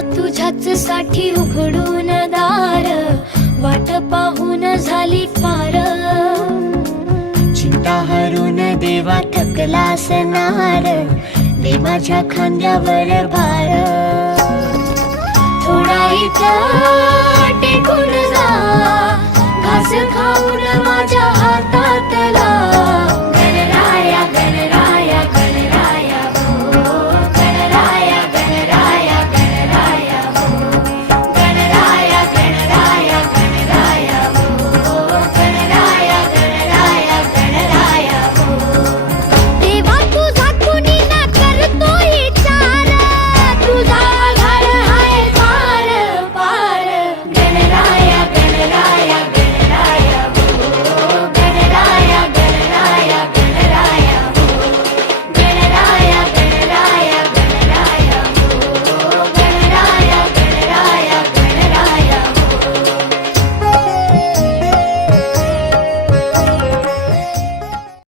तुझ्याच साठी उघडून दार, वाट पाहून झाली पार. चिंता हरून देवा थकला असणार, दे माझ्या खांद्यावर भार. थोडा इथं टेकून जा, घास खाऊन माझ्या